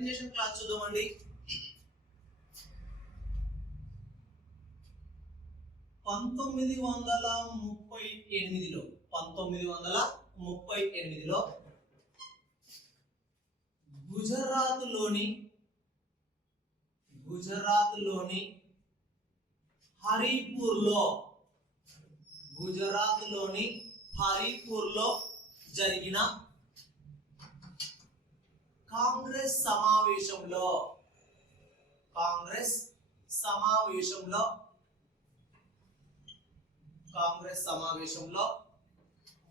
Continuation class చూద్దామండి. 1938లో గుజరాత్లోని హరిపూర్లో జరిగిన కాంగ్రెస్ సమావేశంలో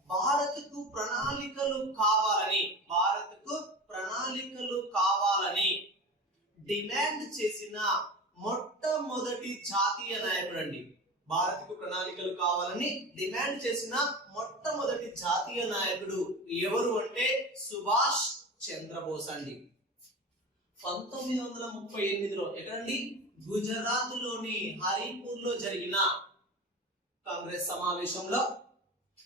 భారత్కు ప్రణాళికలు కావాలని డిమాండ్ చేసిన మొట్టమొదటి జాతీయ నాయకుడు అండి. భారత్కు ప్రణాళికలు కావాలని డిమాండ్ చేసిన మొట్టమొదటి జాతీయ నాయకుడు ఎవరు అంటే సుభాష్ చంద్రబోస్ అండి. 1938లో ఎక్కడండి? గుజరాత్ లోని హరిపూర్లో జరిగిన కాంగ్రెస్ సమావేశంలో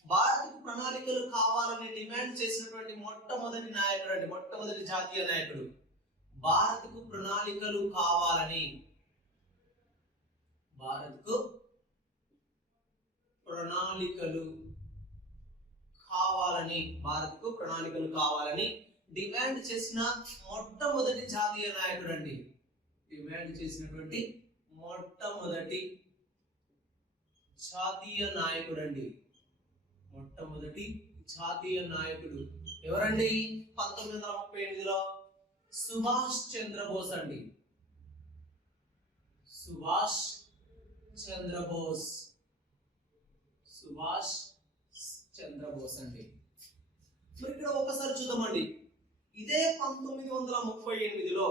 భారత్కు ప్రణాళికలు కావాలని డిమాండ్ చేసినటువంటి మొట్టమొదటి జాతీయ నాయకుడు. భారత్కు ప్రణాళికలు కావాలని డిమాండ్ చేసిన మొట్టమొదటి జాతీయ నాయకుడు అండి. మొట్టమొదటి జాతీయ నాయకుడు ఎవరండి? 1938లో సుభాష్ చంద్రబోస్ అండి. సుభాష్ చంద్రబోస్ అండి. మరి ఇక్కడ ఒకసారి చూద్దామండి. ఇదే 1938లో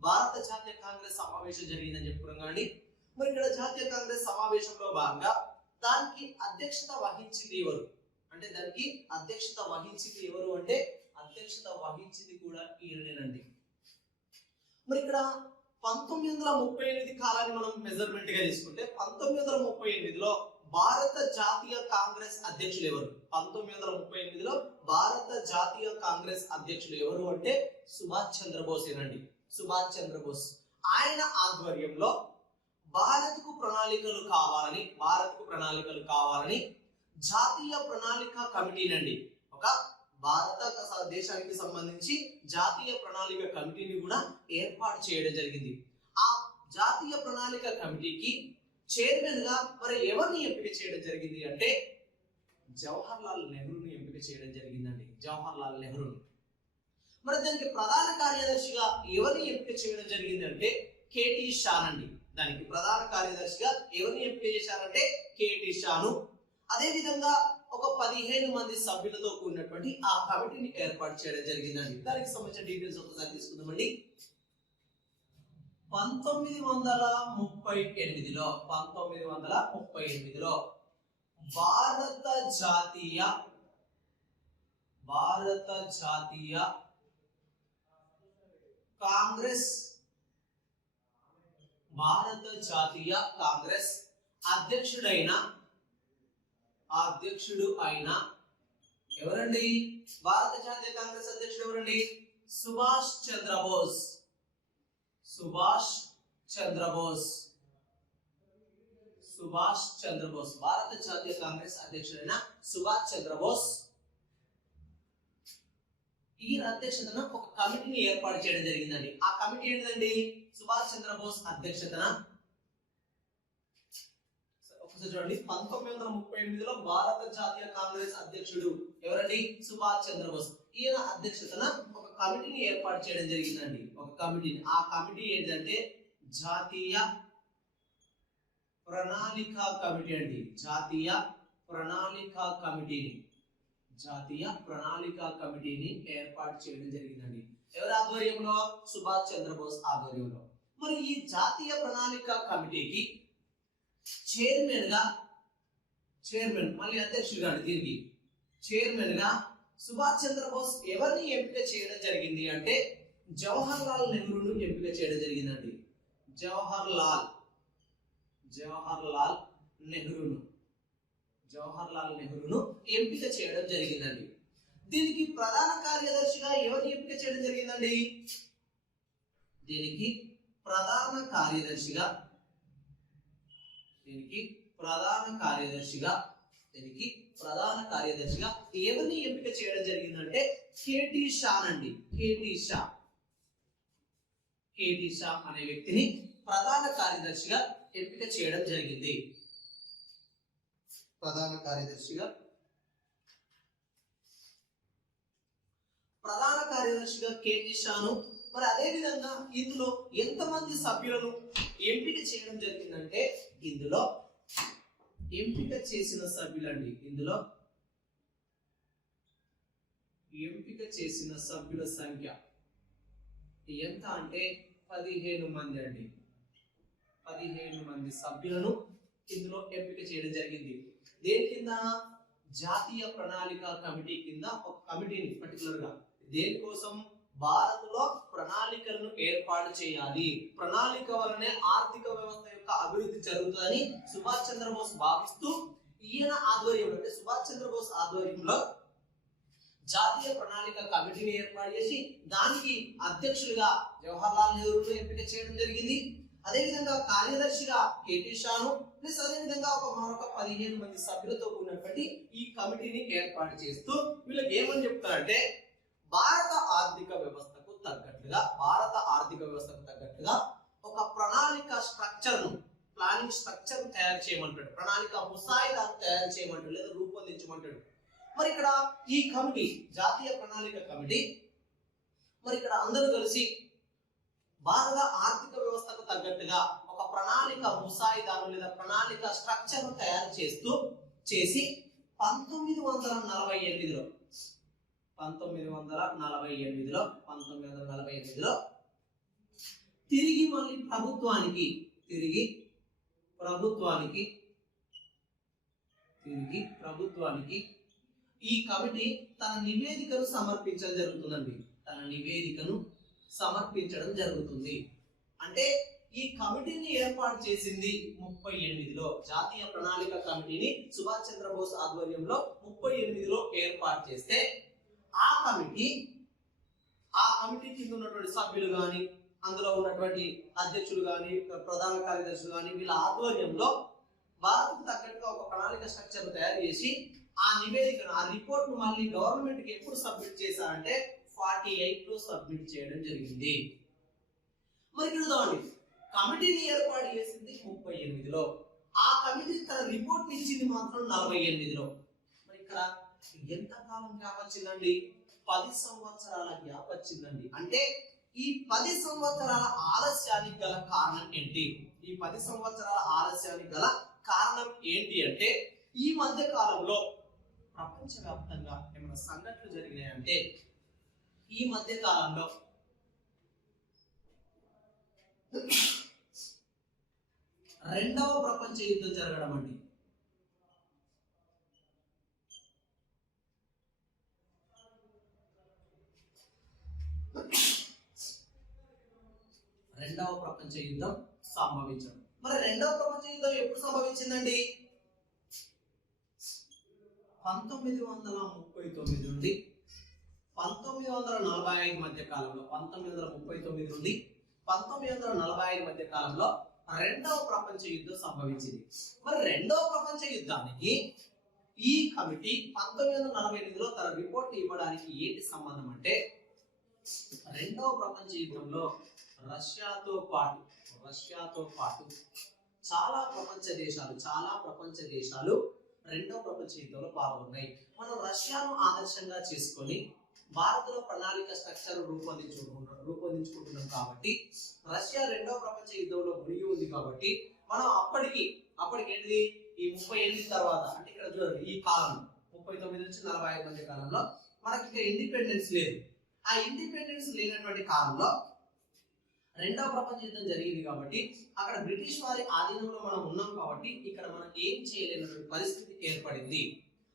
భారత జాతీయ కాంగ్రెస్ సమావేశం జరిగిందని చెప్పుకున్నాం కానీ మరి ఇక్కడ జాతీయ కాంగ్రెస్ సమావేశంలో భాగంగా దానికి అధ్యక్షత వహించింది ఎవరు అంటే అధ్యక్షత వహించింది కూడా ఈయనేనండి. మరి ఇక్కడ 1938 కాలాన్ని మనం మెజర్మెంట్ గా తీసుకుంటే 1938లో భారత జాతీయ కాంగ్రెస్ అధ్యక్షులు ఎవరు? 1938లో భారత జాతీయ కాంగ్రెస్ అధ్యక్షులు ఎవరు అంటే సుభాష్ చంద్రబోస్. ఆయన ఆధ్వర్యంలో భారత్కు ప్రణాళికలు కావాలని జాతీయ ప్రణాళిక కమిటీనండి, ఒక భారత దేశానికి సంబంధించి జాతీయ ప్రణాళిక కమిటీని కూడా ఏర్పాటు చేయడం జరిగింది. ఆ జాతీయ ప్రణాళిక కమిటీకి చైర్మన్ గా మరి ఎవరిని ఎంపిక చేయడం జరిగింది అంటే జవహర్లాల్ నెహ్రూని ఎంపిక చేయడం జరిగిందండి. మరి దానికి ప్రధాన కార్యదర్శిగా ఎవరిని ఎంపిక చేయడం జరిగింది అంటే కేటీ షా అండి. దానికి ప్రధాన కార్యదర్శిగా ఎవరిని ఎంపిక చేశారంటే కేటీ షాను. అదే విధంగా ఒక 15 మంది సభ్యులతో కూడినటువంటి ఆ కమిటీని ఏర్పాటు చేయడం జరిగిందండి. దానికి సంబంధించిన డీటెయిల్స్ ఒకసారి తీసుకుందామండి. 1938లో భారత జాతీయ కాంగ్రెస్ అధ్యక్షుడు అయిన ఎవరండి? భారత జాతీయ కాంగ్రెస్ అధ్యక్షుడు ఎవరండి? సుభాష్ చంద్రబోస్. భారత జాతీయ కాంగ్రెస్ అధ్యక్షుడైన సుభాష్ చంద్రబోస్ ఈ అధ్యక్షతన ఒక కమిటీని ఏర్పాటు చేయడం జరిగిందండి. ఆ కమిటీ ఏంటండి? సుభాష్ చంద్రబోస్ అధ్యక్షతన ఒకసారి చూడండి. 1938లో భారత జాతీయ కాంగ్రెస్ అధ్యక్షుడు ఎవరండి? సుభాష్ చంద్రబోస్. ఈయన అధ్యక్షతన ఒక కమిటీని ఏర్పాటు చేయడం జరిగిందండి. ఆ కమిటీ ఏంటంటే జాతీయ ప్రణాళిక కమిటీ అండి. జాతీయ ప్రణాళిక కమిటీని ఏర్పాటు చేయడం జరిగిందండి. ఎవరి ఆధ్వర్యంలో? సుభాష్ చంద్రబోస్ ఆధ్వర్యంలో. మరి ఈ జాతీయ ప్రణాళిక కమిటీకి చైర్మన్ మళ్ళీ అధ్యక్షుడిగా తిరిగి చైర్మన్ గా సుభాష్ చంద్రబోస్ ఎవరిని ఎంపిక చేయడం జరిగింది అంటే జవహర్లాల్ నెహ్రూను ఎంపిక చేయడం జరిగిందండి. జవహర్లాల్ నెహ్రూను ఎంపిక చేయడం జరిగిందండి. దీనికి ప్రధాన కార్యదర్శిగా ఎవరిని ఎంపిక చేయడం జరిగిందండి? దీనికి ప్రధాన కార్యదర్శిగా ఎవరిని ఎంపిక చేయడం జరిగిందంటే కేటీ షా అండి. కేటీ షా అనే వ్యక్తిని ప్రధాన కార్యదర్శిగా ఎంపిక చేయడం జరిగింది. ప్రధాన కార్యదర్శిగా కేటీ షాను. మరి అదే విధంగా ఇందులో ఎంతమంది సభ్యులను ఎంపిక చేయడం జరిగిందంటే ఇందులో ఎంపిక చేసిన సభ్యులండి, సభ్యుల సంఖ్య ఎంత అంటే 15 మంది అండి. 15 మంది సభ్యులను ఇందులో ఎంపిక చేయడం జరిగింది. దేని కింద? జాతీయ ప్రణాళిక కమిటీ కింద ఒక కమిటీని పర్టికులర్ గా దేనికోసం? భారత్లో ప్రణాళికలను ఏర్పాటు చేయాలి, ప్రణాళిక వల్లనే ఆర్థిక వ్యవస్థ యొక్క అభివృద్ధి జరుగుతుందని సుభాష్ చంద్రబోస్ భావిస్తూ ఈయన ఆధ్వర్యంలో అంటే సుభాష్ చంద్రబోస్ ఆధ్వర్యంలో జాతీయ ప్రణాళిక కమిటీని ఏర్పాటు చేసి దానికి అధ్యక్షులుగా జవహర్లాల్ నెహ్రూను ఎంపిక చేయడం జరిగింది. అదేవిధంగా కార్యదర్శిగా కేటీ షాను ప్లస్ అదేవిధంగా మరొక 15 మంది సభ్యులతో కూడినటువంటి ఈ కమిటీని ఏర్పాటు చేస్తూ వీళ్ళకి ఏమని చెప్తారంటే భారత ఆర్థిక వ్యవస్థకు తగ్గట్టుగా ఒక ప్రణాళిక ప్లానింగ్ స్ట్రక్చర్ తయారు చేయమంటాడు, ప్రణాళిక ముసాయిదాను తయారు చేయమంటాడు లేదా రూపొందించమంటాడు. మరి ఇక్కడ ఈ కమిటీ జాతీయ ప్రణాళిక కమిటీ మరి ఇక్కడ అందరూ కలిసి భారత ఆర్థిక వ్యవస్థకు తగ్గట్టుగా ఒక ప్రణాళిక ముసాయిదాను లేదా ప్రణాళిక స్ట్రక్చర్ తయారు చేసి 1948లో తిరిగి మళ్ళీ ప్రభుత్వానికి ఈ కమిటీ తన నివేదికను సమర్పించడం జరుగుతుంది. అంటే ఈ కమిటీని ఏర్పాటు చేసింది 38లో, జాతీయ ప్రణాళిక కమిటీని సుభాష్ చంద్రబోస్ ఆధ్వర్యంలో 38లో ఏర్పాటు చేస్తే ఆ కమిటీ కింద ఉన్నటువంటి సభ్యులు కానీ అందులో ఉన్నటువంటి అధ్యక్షులు కానీ ప్రధాన కార్యదర్శులు కానీ వీళ్ళ ఆధ్వర్యంలో భారత్కు తగ్గట్టుగా ఒక ప్రణాళిక స్ట్రక్చర్ తయారు చేసి ఆ నివేదికను ఆ రిపోర్ట్ ను మళ్ళీ గవర్నమెంట్ కి ఎప్పుడు సబ్మిట్ చేశారంటే 48లో సబ్మిట్ చేయడం జరిగింది. మరి చూద్దామండి, కమిటీని ఏర్పాటు చేసింది 38లో, ఆ కమిటీ తన రిపోర్ట్ ఇచ్చింది మాత్రం 48లో. మరి ఇక్కడ ఎంత కాలం గ్యాప్ వచ్చిందండి? 10 సంవత్సరాల గ్యాప్ వచ్చిందండి. అంటే ఈ 10 సంవత్సరాల ఆలస్యానికి గల కారణం ఏంటి? అంటే ఈ మధ్య కాలంలో ప్రపంచవ్యాప్తంగా ఏమైనా సంఘటనలు జరిగినాయంటే ఈ మధ్య కాలంలో రెండవ ప్రపంచ యుద్ధం జరగడం అండి. రెండవ ప్రపంచ యుద్ధం సంభవించడం. మరి రెండవ ప్రపంచ యుద్ధం ఎప్పుడు సంభవించిందండి? 1939 నుండి 1945 మధ్య కాలంలో, 1939 నుండి 1945 మధ్య కాలంలో రెండవ ప్రపంచ యుద్ధం సంభవించింది. మరి రెండవ ప్రపంచ యుద్ధానికి ఈ కమిటీ 1948లో తన రిపోర్ట్ ఇవ్వడానికి ఏంటి సంబంధం అంటే, రెండవ ప్రపంచ యుద్ధంలో రష్యాతో పాటు చాలా ప్రపంచ దేశాలు రెండవ ప్రపంచ యుద్ధంలో పాల్గొన్నాయి. మనం రష్యాను ఆదర్శంగా చేసుకొని భారత్లో ప్రణాళిక స్ట్రక్చర్ రూపొందించుకుంటున్నాం కాబట్టి రష్యా రెండవ ప్రపంచ యుద్ధంలో మునిగి ఉంది కాబట్టి మనం అప్పటికి ఏంటిది ఈ 30 ఏళ్ళ తర్వాత అంటే ఇక్కడ చూడండి ఈ కాలం 39 నుంచి 45 మధ్య కాలంలో మనకి ఇంకా ఇండిపెండెన్స్ లేదు. ఆ ఇండిపెండెన్స్ లేనటువంటి కాలంలో రెండవ ప్రపంచ యుద్ధం జరిగింది కాబట్టి అక్కడ బ్రిటిష్ వారి ఆధీనంలో మనం ఉన్నాం కాబట్టి ఇక్కడ మనం ఏం చేయలేనటువంటి పరిస్థితి ఏర్పడింది.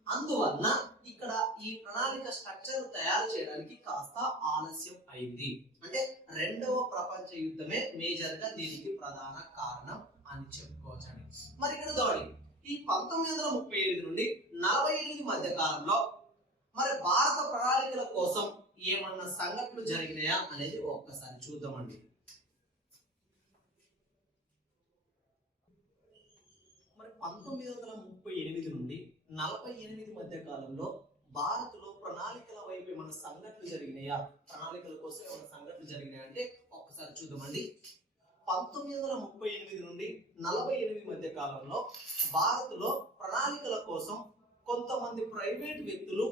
అందువలన ఇక్కడ ఈ ప్రణాళిక స్ట్రక్చర్ తయారు చేయడానికి కాస్త ఆలస్యం అయింది. అంటే రెండవ ప్రపంచ యుద్ధమే మేజర్ గా దీనికి ప్రధాన కారణం అని చెప్పుకోవచ్చండి. మరి ఇక్కడ చూడండి ఈ 1938 నుండి 48 మధ్య కాలంలో మరి భారత ప్రణాళికల కోసం ఏమన్నా సంఘటనలు జరిగినాయా అనేది ఒక్కసారి చూద్దామండి. మరి 1938 నుండి 48 మధ్య కాలంలో భారత్లో ప్రణాళికల వైపు ఏమన్నా సంఘటనలు జరిగినాయా, ప్రణాళికల కోసం ఏమన్నా సంఘటనలు జరిగినాయా అంటే ఒక్కసారి చూద్దామండి. 1938 నుండి 48 మధ్య కాలంలో భారత్లో ప్రణాళికల కోసం కొంతమంది ప్రైవేట్ వ్యక్తులు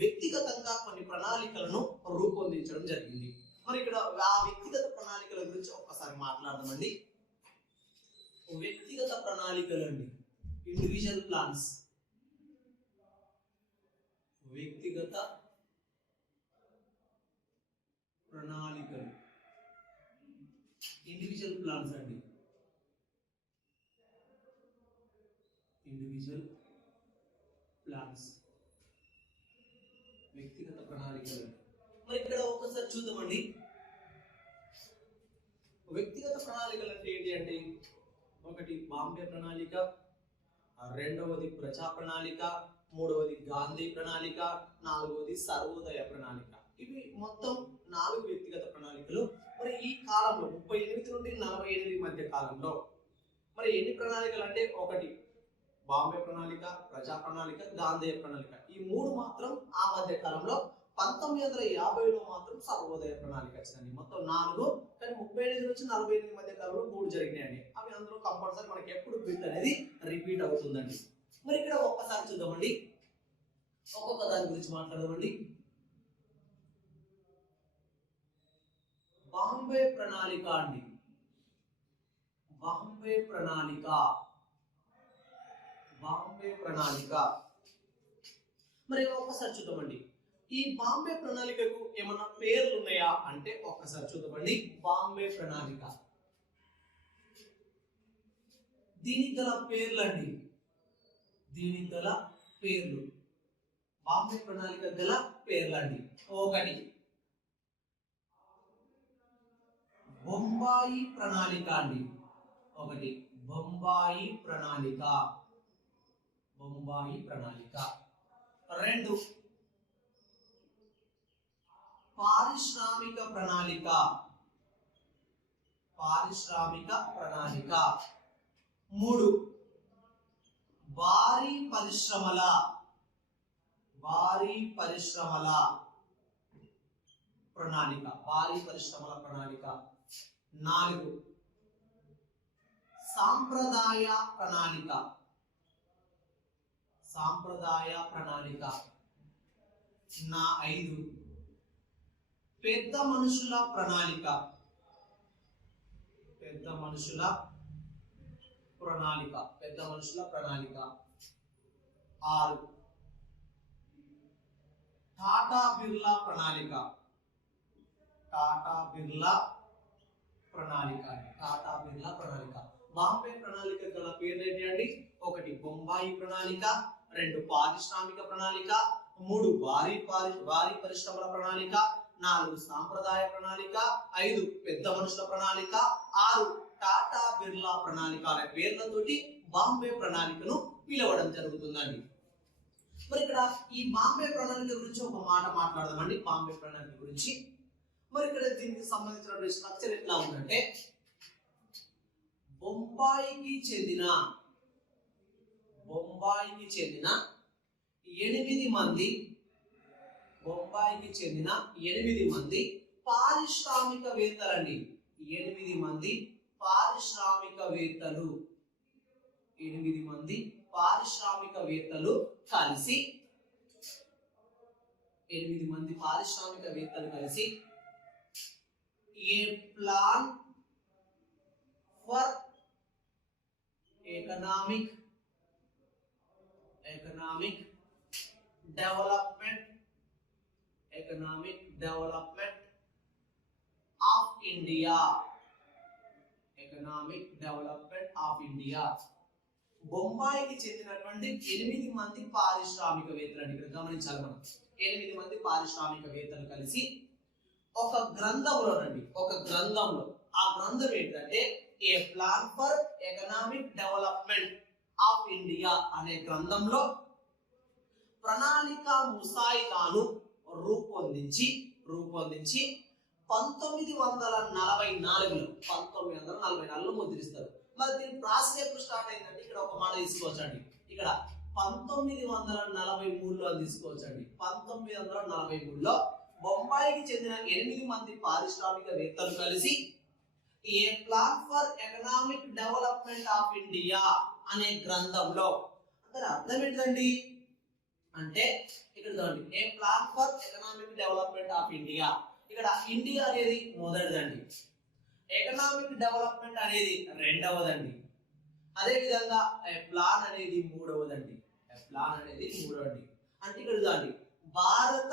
వ్యక్తిగతంగా కొన్ని ప్రణాళికలను రూపొందించడం జరిగింది. మరి ఇక్కడ ఆ వ్యక్తిగత ప్రణాళికల గురించి ఒక్కసారి మాట్లాడదామండి. వ్యక్తిగత ప్రణాళికలు అండి, ఇండివిజువల్ ప్లాన్స్. వ్యక్తిగత ప్రణాళికలు, ఇండివిజువల్ ప్లాన్స్ అండి, ఇండివిజువల్ ప్లాన్స్, వ్యక్తిగత ప్రణాళికలు. మరి ఇక్కడ ఒకసారి చూద్దామండి. వ్యక్తిగత ప్రణాళికలు అంటే ఏంటి అంటే, ఒకటి బాంబే ప్రణాళిక, రెండవది ప్రజా ప్రణాళిక, మూడవది గాంధీ ప్రణాళిక, నాలుగవది సర్వోదయ ప్రణాళిక. ఇవి మొత్తం 4 వ్యక్తిగత ప్రణాళికలు. మరి ఈ కాలంలో 38 నుండి 48 మధ్య కాలంలో మరి ఎన్ని ప్రణాళికలు అంటే, ఒకటి బాంబే ప్రణాళిక, ప్రజా ప్రణాళిక, గాంధీ ప్రణాళిక. ఈ 3 మాత్రం ఆ మధ్య కాలంలో 1950లో మాత్రం సర్వోదయ ప్రణాళిక వచ్చిందండి. మొత్తం 4, కానీ 38 నుంచి 48 మధ్య కాలంలో 3 జరిగినాయండి. అవి అందులో కంపల్సరీ మనకి ఎప్పుడు బిట్ అనేది రిపీట్ అవుతుందండి. మరి ఇక్కడ ఒక్కసారి చూద్దామండి, ఒక్కొక్క దాని గురించి మాట్లాడదామండి. బాంబే ప్రణాళిక అండి, బాంబే ప్రణాళిక, బాంబే ప్రణాళిక. మరి ఒక్కసారి చూద్దామండి, ఈ బాంబే ప్రణాళికకు ఏమన్నా పేర్లు ఉన్నాయా అంటే ఒక్కసారి చూద్దామండి. బాంబే ప్రణాళిక, దీనికి గల పేర్లు అండి, దీనికి గల పేర్లు, బాంబే ప్రణాళిక గల పేర్లు అండి. ఒకటి బొంబాయి ప్రణాళిక అండి, ఒకటి బొంబాయి ప్రణాళిక, బొంబాయి ప్రణాళిక. 2 పారిశ్రామిక ప్రణాళిక, పారిశ్రామిక ప్రణాళిక. 3 భారీ పరిశ్రమల, భారీ పరిశ్రమల ప్రణాళిక, భారీ పరిశ్రమల ప్రణాళిక. 4 సాంప్రదాయ ప్రణాళిక, సాంప్రదాయ ప్రణాళిక. 5 పెద్ద మనుషుల ప్రణాళిక, పెద్ద మనుషుల ప్రణాళిక, పెద్ద మనుషుల ప్రణాళిక. 6 టాటా బిర్లా ప్రణాళిక, టాటా బిర్లా ప్రణాళిక, టాటా బిర్లా ప్రణాళిక. బాంబే ప్రణాళిక గల పేర్లు ఏంటి అండి? 1 బొంబాయి ప్రణాళిక, 2 పారిశ్రామిక ప్రణాళిక, 3 భారీ పరిశ్రమల ప్రణాళిక, 4 సాంప్రదాయ ప్రణాళిక, 5 పెద్ద మనుషుల ప్రణాళిక, 6 టాటా బిర్లా ప్రణాళిక అనే పేర్లతోటి బాంబే ప్రణాళికను పిలవడం జరుగుతుందండి. మరి ఇక్కడ ఈ బాంబే ప్రణాళిక గురించి ఒక మాట మాట్లాడదామండి. బాంబే ప్రణాళిక గురించి మరి ఇక్కడ దీనికి సంబంధించిన స్ట్రక్చర్ ఎట్లా ఉందంటే, బొంబాయికి చెందిన 8 మంది, బొంబాయికి చెందిన 8 మంది పారిశ్రామికవేత్తలండి. 8 మంది పారిశ్రామికవేత్తలు, 8 మంది పారిశ్రామికవేత్తలు కలిసి, 8 మంది పారిశ్రామికవేత్తలు కలిసి a plan for economic development, economic development of India, economic development of India. బొంబాయికి చెందినటువంటి 8 మంది పారిశ్రామికవేత్తలు, ఇక్కడ గమనించాలి మనం. 8 మంది పారిశ్రామికవేత్తలు కలిసి ఒక గ్రంథంలోనండి, ఒక గ్రంథంలో, ఆ గ్రంథం ఏంటంటే a plan for economic development of India అనే గ్రంథంలో ప్రణాళిక ముసాయిదాను రూపొందించి రూపొందించి 1944లో ముద్రిస్తారు. మరి దీని ప్రాసెస్ ఎప్పుడు స్టార్ట్ అయిందంటే ఇక్కడ ఒక మాట తీసుకోవచ్చండి. ఇక్కడ 1943లో అని తీసుకోవచ్చండి. 1943లో బొంబాయికి చెందిన 8 మంది పారిశ్రామికవేత్తలు కలిసి a plan for economic development of India అనే గ్రంథంలో, అంటే అర్థం ఏంటండి అంటే ఇక్కడ చూడండి, a plan for economic development of India. ఇక్కడ ఇండియా అనేది మొదటిదండి, ఎకనామిక్ డెవలప్మెంట్ అనేది రెండవదండి, అదే విధంగా ప్లాన్ అనేది మూడవదండి. అంటే ఇక్కడ చూడండి, భారత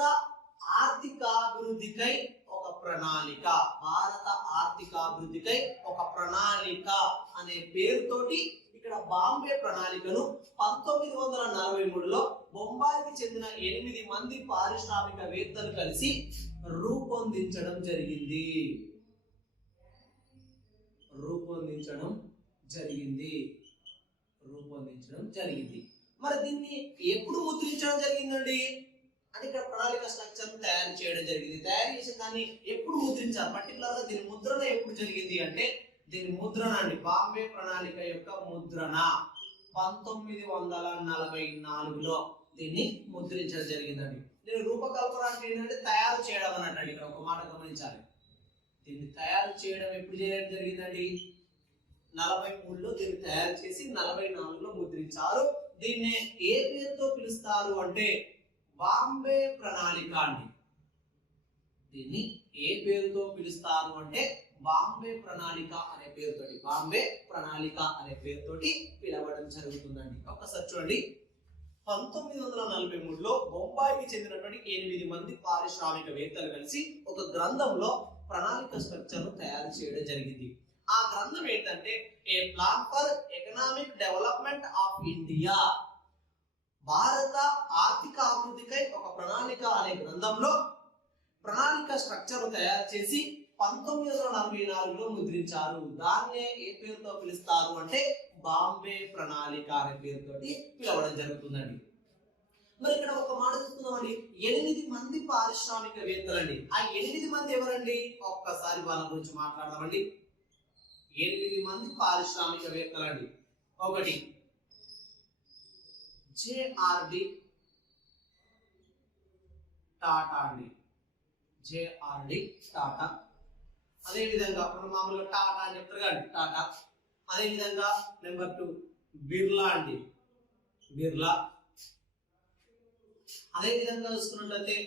ఆర్థికాభివృద్ధికై ఒక ప్రణాళిక, అనే పేరుతోటి ఇక్కడ బాంబే ప్రణాళికను 1943లో బొంబాయికి చెందిన 8 మంది పారిశ్రామికవేత్తలు కలిసి రూపొందించడం జరిగింది. మరి దీన్ని ఎప్పుడు ముద్రించడం జరిగిందండి అంటే ఇక్కడ ప్రణాళిక స్ట్రక్చర్ తయారు చేయడం జరిగింది. తయారు చేసిన దాన్ని ఎప్పుడు ముద్రించారు, పర్టికులర్ గా దీని ముద్రణ ఎప్పుడు జరిగింది అంటే దీని ముద్రణ అండి, బాంబే ప్రణాళిక యొక్క ముద్రణ 1944లో దీన్ని ముద్రించడం జరిగిందండి. దీని రూపకల్పన అంటే ఏంటంటే తయారు చేయడం అన్నట్టు. ఇక్కడ ఒక మాట గమనించాలి, దీన్ని తయారు చేయడం ఎప్పుడు చేయడం జరిగిందండి 43లో దీన్ని తయారు చేసి 44లో ముద్రించారు. దీన్ని ఏ పేరుతో పిలుస్తారు అంటే బాంబే ప్రణాళిక అండి. దీన్ని ఏ పేరుతో పిలుస్తారు అంటే బాంబే ప్రణాళిక అనే పేరుతోటి పిలవడం జరుగుతుందండి. ఒక్కసారి చూడండి, 1943లో బొంబాయికి చెందినటువంటి 8 మంది పారిశ్రామికవేత్తలు కలిసి ఒక గ్రంథంలో ప్రణాళిక స్ట్రక్చర్ ను తయారు చేయడం జరిగింది. ఆ గ్రంథం ఏంటంటే a plan for economic development of India, భారత ఆర్థిక అభివృద్ధికై ఒక ప్రణాళిక అనే గ్రంథంలో ప్రణాళిక స్ట్రక్చర్ తయారు చేసి 1944లో ముద్రించారు. దాన్నే ఏ పేరుతో పిలుస్తారు అంటే బాంబే ప్రణాళిక అనే పేరుతోటి పిలవడం జరుగుతుందండి. మరి ఇక్కడ ఒక మాట చూస్తున్నామండి, 8 మంది పారిశ్రామికవేత్తలండి. ఆ 8 మంది ఎవరండి, ఒక్కసారి వాళ్ళ గురించి మాట్లాడదామండి. 8 మంది పారిశ్రామికవేత్తలండి. ఒకటి జేఆర్డి టాటా అండి, అదే విధంగా మనం మామూలుగా టాటా అని చెప్తారు కానీ టాటా. అదే విధంగా నెంబర్ 2 బిర్లా అండి, అదే విధంగా చూసుకున్నట్లయితే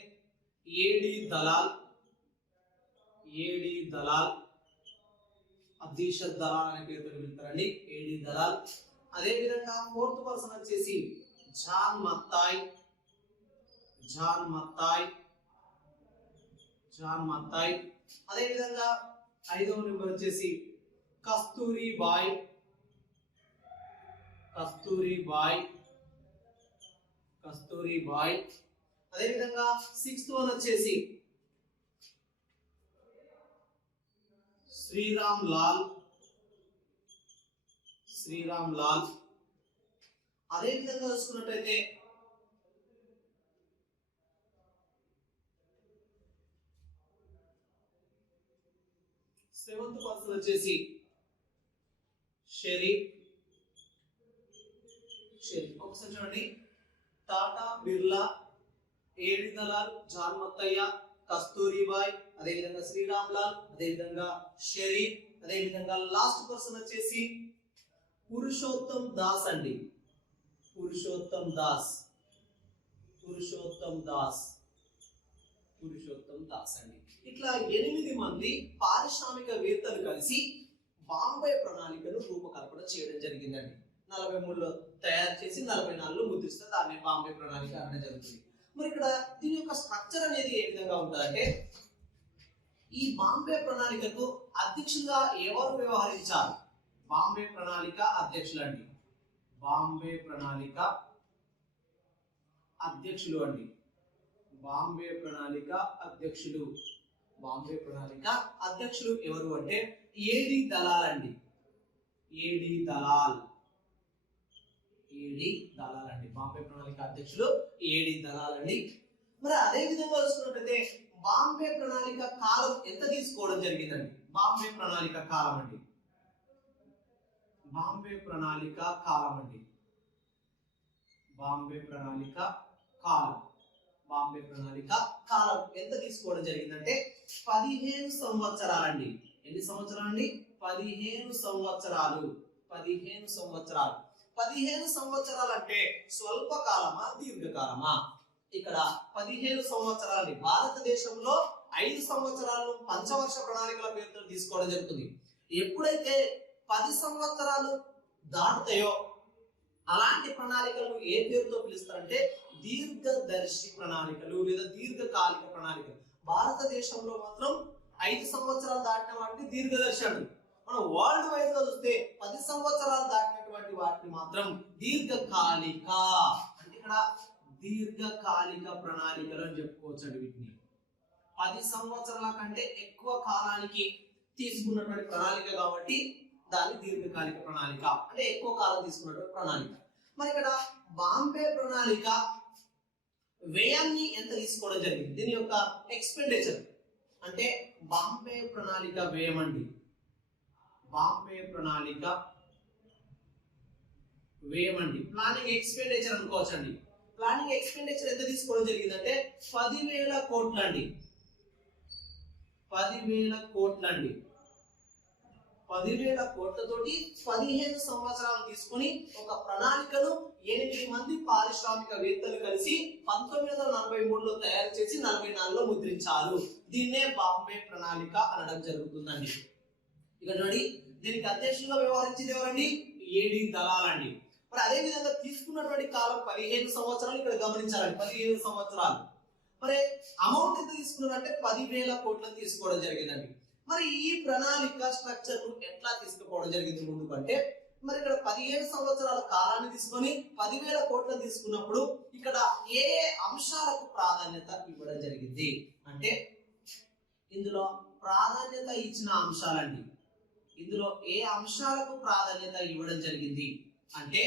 ఏడి దలాల్, అధీషత్ దలాల్ అనే పేరుతో పిలుస్తారండి, ఏడి దలాల్. అదే విధంగా 4th పర్సన్ వచ్చేసి జాన్ మత్తాయ్. అదే విధంగా 5వ నెంబర్ వచ్చేసి కస్తూరిబాయ్. అదే విధంగా 6th వన్ వచ్చేసి శ్రీరామ్ లాల్. అదే విధంగా చూసుకున్నట్లయితే 7th పర్సన్ వచ్చేసి షరీఫ్. ఒకసారి చూడండి, టాటా, బిర్లా, ఏడి దలాల్, జాన్ మత్తయ్య, కస్తూరిబాయ్, అదే విధంగా శ్రీరామ్ లాల్, అదే విధంగా షరీఫ్, అదే విధంగా లాస్ట్ పర్సన్ వచ్చేసి పురుషోత్తం దాస్ అండి, పురుషోత్తం దాస్ అండి. ఇట్లా 8 మంది పారిశ్రామికవేత్తలు కలిసి బాంబే ప్రణాళికను రూపకల్పన చేయడం జరిగిందండి. 43లో తయారు చేసి 44లో ముద్రిస్తే దాన్ని బాంబే ప్రణాళిక అనడం జరుగుతుంది. మరి ఇక్కడ దీని యొక్క స్ట్రక్చర్ అనేది ఏ విధంగా ఉంటుందంటే ఈ బాంబే ప్రణాళికకు అధ్యక్షులుగా ఎవరు వ్యవహరించారు, బాంబే ప్రణాళిక అధ్యక్షులు అండి, బాంబే ప్రణాళిక అధ్యక్షులు ఎవరు అంటే ఏడి దలాల్ అండి, బాంబే ప్రణాళిక అధ్యక్షులు ఏడి దలాల్ అండి. మరి అదే విధంగా చూసుకున్నట్లయితే బాంబే ప్రణాళిక కాలం ఎంత తీసుకోవడం జరిగిందండి? బాంబే ప్రణాళిక కాలం అండి, బాంబే ప్రణాళిక కాలం అండి, బాంబే ప్రణాళిక కాలం, బాంబే ప్రణాళిక కాలం ఎంత తీసుకోవడం జరిగిందంటే 15 సంవత్సరాలండి. ఎన్ని సంవత్సరాలండి? 15 సంవత్సరాలు. 15 సంవత్సరాలు. 15 సంవత్సరాలు అంటే స్వల్పకాలమా దీర్ఘకాలమా? ఇక్కడ 15 సంవత్సరాలని భారతదేశంలో 5 సంవత్సరాలను పంచవర్ష ప్రణాళికల పేరుతో తీసుకోవడం జరుగుతుంది. ఎప్పుడైతే 10 సంవత్సరాలు దాటుతాయో అలాంటి ప్రణాళికలను ఏ పేరుతో పిలుస్తారంటే దీర్ఘదర్శి ప్రణాళికలు లేదా దీర్ఘకాలిక ప్రణాళికలు. భారతదేశంలో మాత్రం 5 సంవత్సరాలు దాటిన వాటిని దీర్ఘదర్శి అంటారు. మనం వరల్డ్ వైడ్ గా చూస్తే 10 సంవత్సరాలు దాటినటువంటి వాటిని మాత్రం దీర్ఘకాలిక అంటే ఇక్కడ దీర్ఘకాలిక ప్రణాళికలు అని చెప్పుకోవచ్చు అండి. వీటిని 10 సంవత్సరాల కంటే ఎక్కువ కాలానికి తీసుకున్నటువంటి ప్రణాళిక కాబట్టి దాన్ని దీర్ఘకాలిక ప్రణాళిక అంటే ఎక్కువ కాలం తీసుకున్నటువంటి ప్రణాళిక. మరి ఇక్కడ బాంబే ప్రణాళిక వ్యయాన్ని ఎంత తీసుకోవడం జరిగింది? దీని యొక్క ఎక్స్పెండిచర్ అంటే బాంబే ప్రణాళిక వ్యయం అండి, బాంబే ప్రణాళిక వ్యయం అండి. ప్లానింగ్ ఎక్స్పెండిచర్ అనుకోవచ్చు అండి. ప్లానింగ్ ఎక్స్పెండిచర్ ఎంత తీసుకోవడం జరిగిందంటే 10,000 కోట్లు అండి, 10,000 కోట్లు అండి. 10,000 కోట్లతోటి 15 సంవత్సరాలు తీసుకొని ఒక ప్రణాళికను 8 మంది పారిశ్రామికవేత్తలు కలిసి 1943లో తయారు చేసి 44లో ముద్రించారు. దీన్నే బాంబే ప్రణాళిక అనడం జరుగుతుందండి. ఇక చూడండి, దీనికి అధ్యక్షులుగా వ్యవహరించేది ఎవరండి? ఏడి దలాల్ అండి. మరి అదే విధంగా తీసుకున్నటువంటి కాలం 15 సంవత్సరాలు ఇక్కడ గమనించాలండి, 15 సంవత్సరాలు. మరి అమౌంట్ ఎంత తీసుకున్నారంటే 10,000 కోట్లను తీసుకోవడం జరిగిందండి. మరి ఈ ప్రణాళిక స్ట్రక్చర్ ఎట్లా తీసుకుపోవడం జరిగింది ముందుకు అంటే, మరి ఇక్కడ 15 సంవత్సరాల కాలాన్ని తీసుకొని 10,000 కోట్లు తీసుకున్నప్పుడు ఇక్కడ ఏ అంశాలకు ప్రాధాన్యత ఇవ్వడం జరిగింది అంటే, ఇందులో ప్రాధాన్యత ఇచ్చిన అంశాలండి. ఇందులో ఏ అంశాలకు ప్రాధాన్యత ఇవ్వడం జరిగింది అంటే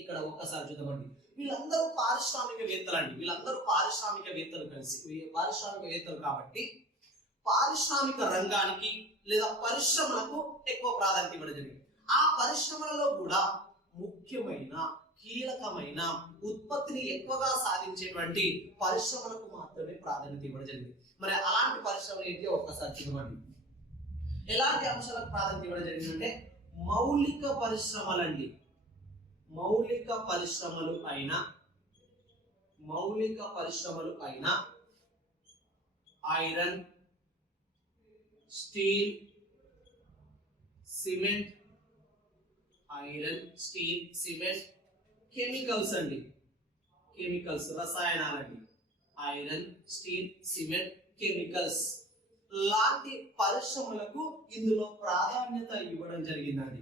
ఇక్కడ ఒక్కసారి చూద్దామండి. వీళ్ళందరూ పారిశ్రామికవేత్తలండి, వీళ్ళందరూ పారిశ్రామికవేత్తలు కాబట్టి పారిశ్రామిక రంగానికి లేదా పరిశ్రమలకు ఎక్కువ ప్రాధాన్యత ఇవ్వడం జరిగింది. ఆ పరిశ్రమలలో కూడా ముఖ్యమైన కీలకమైన ఉత్పత్తిని ఎక్కువగా సాధించేటువంటి పరిశ్రమలకు మాత్రమే ప్రాధాన్యత ఇవ్వడం జరిగింది. మరి అలాంటి పరిశ్రమలు ఏంటి ఒక్కసారి చూడండి. ఎలాంటి అంశాలకు ప్రాధాన్యత ఇవ్వడం జరిగిందంటే మౌలిక పరిశ్రమలండి, మౌలిక పరిశ్రమలు అయిన ఐరన్, స్టీల్, సిమెంట్, కెమికల్స్ అండి, కెమికల్స్ రసాయనాలండి, ఐరన్, స్టీల్, సిమెంట్, కెమికల్స్ లాంటి పరిశ్రమలకు ఇందులో ప్రాధాన్యత ఇవ్వడం జరిగిందండి.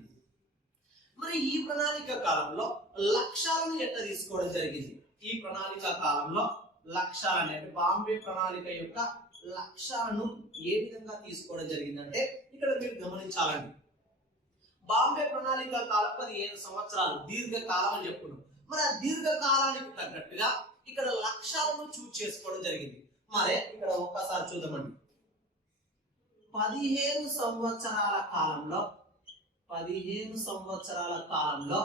మరి ఈ ప్రణాళిక కాలంలో లక్ష్యాలను ఎట్లా తీసుకోవడం జరిగింది? ఈ ప్రణాళిక కాలంలో లక్ష్యాలని అంటే బాంబే ప్రణాళిక యొక్క లక్ష్యాలను ఏ విధంగా తీసుకోవడం జరిగిందంటే ఇక్కడ మీరు గమనించాలండి. బాంబే ప్రణాళిక కాలం 15 సంవత్సరాలు దీర్ఘకాలం అని చెప్పుకున్నాం. మరి ఆ దీర్ఘకాలానికి తగ్గట్టుగా ఇక్కడ లక్ష్యాలను చూస్ చేసుకోవడం జరిగింది. మరి ఇక్కడ ఒక్కసారి చూద్దామండి. 15 సంవత్సరాల కాలంలో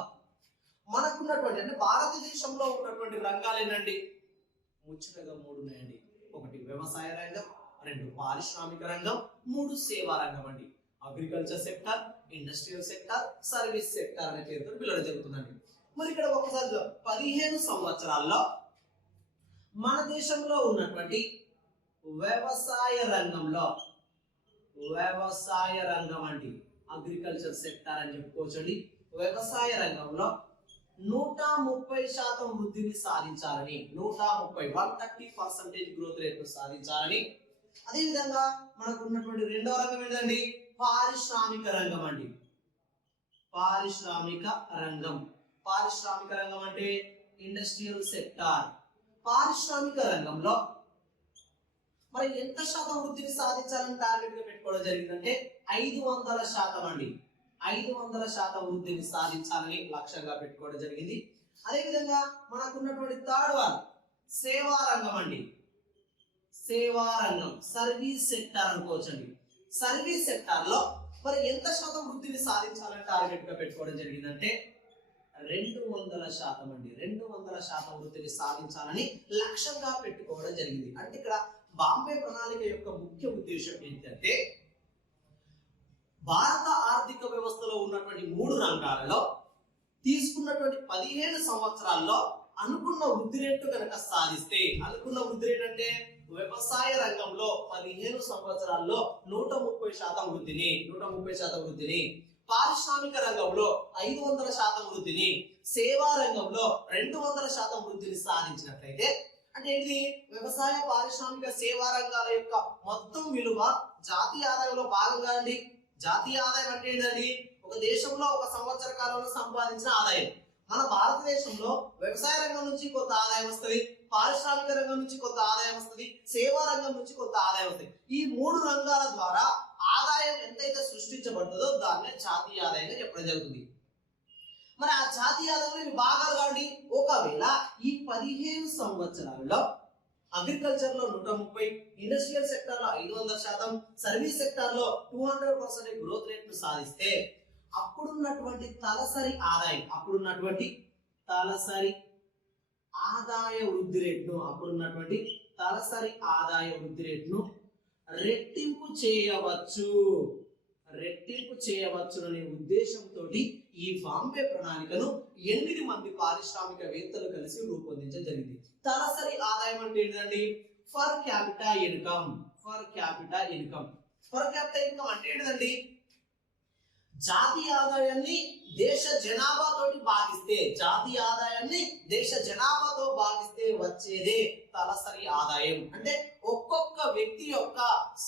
మనకున్నటువంటి అంటే భారతదేశంలో ఉన్నటువంటి రంగాలు ఏంటండి? ముచ్చటగా 3 ఉన్నాయండి. 1 వ్యవసాయ రంగం, 2 పారిశ్రామిక రంగం, 3 సేవా రంగం అండి. Agriculture sector, industrial sector, service sector అనే పేరుతో పిలవడం జరుగుతుందండి. మరి ఇక్కడ ఒకసారి 15 సంవత్సరాల్లో మన దేశంలో ఉన్నటువంటి వ్యవసాయ రంగం అండి, అగ్రికల్చర్ సెక్టర్ అని చెప్పుకోవచ్చండి. వ్యవసాయ రంగంలో 130% వృద్ధిని సాధించాలని, 130% గ్రోత్ రేట్ సాధించాలని. అదే విధంగా మనకు ఉన్నటువంటి రెండవ రంగం ఏంటండి? పారిశ్రామిక రంగం అండి. పారిశ్రామిక రంగం అంటే ఇండస్ట్రియల్ సెక్టార్. పారిశ్రామిక రంగంలో మరి ఎంత శాతం వృద్ధిని సాధించాలని టార్గెట్ గా పెట్టుకోవడం జరిగిందంటే 500% అండి. 500% వృద్ధిని సాధించాలని లక్ష్యంగా పెట్టుకోవడం జరిగింది. అదే విధంగా మనకున్నటువంటి థర్డ్ వన్ సేవా రంగం అండి. సేవా రంగం, సర్వీస్ సెక్టార్ అనుకోవచ్చండి. సర్వీస్ సెక్టార్ లో మరి ఎంత శాతం వృద్ధిని సాధించాలని టార్గెట్ గా పెట్టుకోవడం జరిగిందంటే 200% అండి. 200% వృద్ధిని సాధించాలని లక్ష్యంగా పెట్టుకోవడం జరిగింది. అంటే ఇక్కడ బాంబే ప్రణాళిక యొక్క ముఖ్య ఉద్దేశం ఏంటంటే భారత ఆర్థిక వ్యవస్థలో ఉన్నటువంటి 3 రంగాలలో తీసుకున్నటువంటి 15 సంవత్సరాల్లో అనుకున్న వృద్ధి రేటు కనుక సాధిస్తే, అనుకున్న వృద్ధి రేటు అంటే వ్యవసాయ రంగంలో 15 సంవత్సరాల్లో 130% వృద్ధిని, పారిశ్రామిక రంగంలో 500% వృద్ధిని, సేవా రంగంలో 200% వృద్ధిని సాధించినట్లయితే, అంటే ఏంటి, వ్యవసాయ పారిశ్రామిక సేవా రంగాల యొక్క మొత్తం విలువ జాతీయ ఆదాయంలో భాగంగా అండి. జాతీయ ఆదాయం అంటే ఏంటండి, ఒక దేశంలో ఒక సంవత్సర కాలంలో సంపాదించిన ఆదాయం. మన భారతదేశంలో వ్యవసాయ రంగం నుంచి కొంత ఆదాయం వస్తుంది, పారిశ్రామిక రంగం నుంచి కొంత ఆదాయం వస్తుంది, సేవా రంగం నుంచి కొంత ఆదాయం వస్తుంది. ఈ 3 రంగాల ద్వారా ఆదాయం ఎంతైతే సృష్టించబడుతుందో దాన్నే జాతీయ ఆదాయంగా చెప్పడం జరుగుతుంది. మరి ఆ జాతీయ ఆదాయంలో ఇవి భాగాలు కావండి. ఒకవేళ ఈ 15 సంవత్సరాల్లో అగ్రికల్చర్ లో 130, ఇండస్ట్రియల్ సెక్టర్ లో 500%, సర్వీస్ సెక్టర్ లో 200% గ్రోత్ రేట్ ను సాధిస్తే అప్పుడున్నటువంటి తలసరి ఆదాయ వృద్ధి రేటును రెట్టింపు చేయవచ్చు అనే ఉద్దేశంతో ఈ బాంబే ప్రణాళికను 8 మంది పారిశ్రామికవేత్తలు కలిసి రూపొందించడం జరిగింది. తలసరి ఆదాయం అంటే ఏంటండి, ఫర్ క్యాపిటా ఇన్కమ్ అంటే ఏంటండి, జాతీయ ఆదాయాన్ని దేశ జనాభాతో భాగిస్తే వచ్చేదే తలసరి ఆదాయం. అంటే ఒక్కొక్క వ్యక్తి యొక్క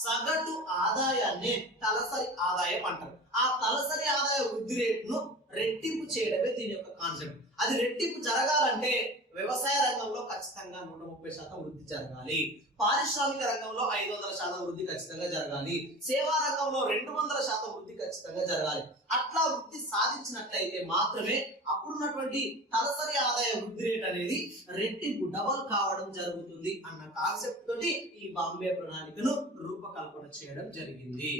సగటు ఆదాయాన్ని తలసరి ఆదాయం అంటారు. ఆ తలసరి ఆదాయ వృద్ధి రేటును రెట్టింపు చేయడమే దీని యొక్క కాన్సెప్ట్. అది రెట్టింపు జరగాలంటే వ్యవసాయ రంగంలో ఖచ్చితంగా 130% వృద్ధి జరగాలి, పారిశ్రామిక రంగంలో 500% వృద్ధి ఖచ్చితంగా జరగాలి, సేవా రంగంలో 200% వృద్ధి ఖచ్చితంగా జరగాలి. అట్లా వృద్ధి సాధించినట్లయితే మాత్రమే అప్పుడున్నటువంటి తలసరి ఆదాయ వృద్ధి రేట్ అనేది రెట్టింపు డబల్ కావడం జరుగుతుంది అన్న కాన్సెప్ట్ తోటి ఈ బాంబే ప్రణాళికను రూపకల్పన చేయడం జరిగింది.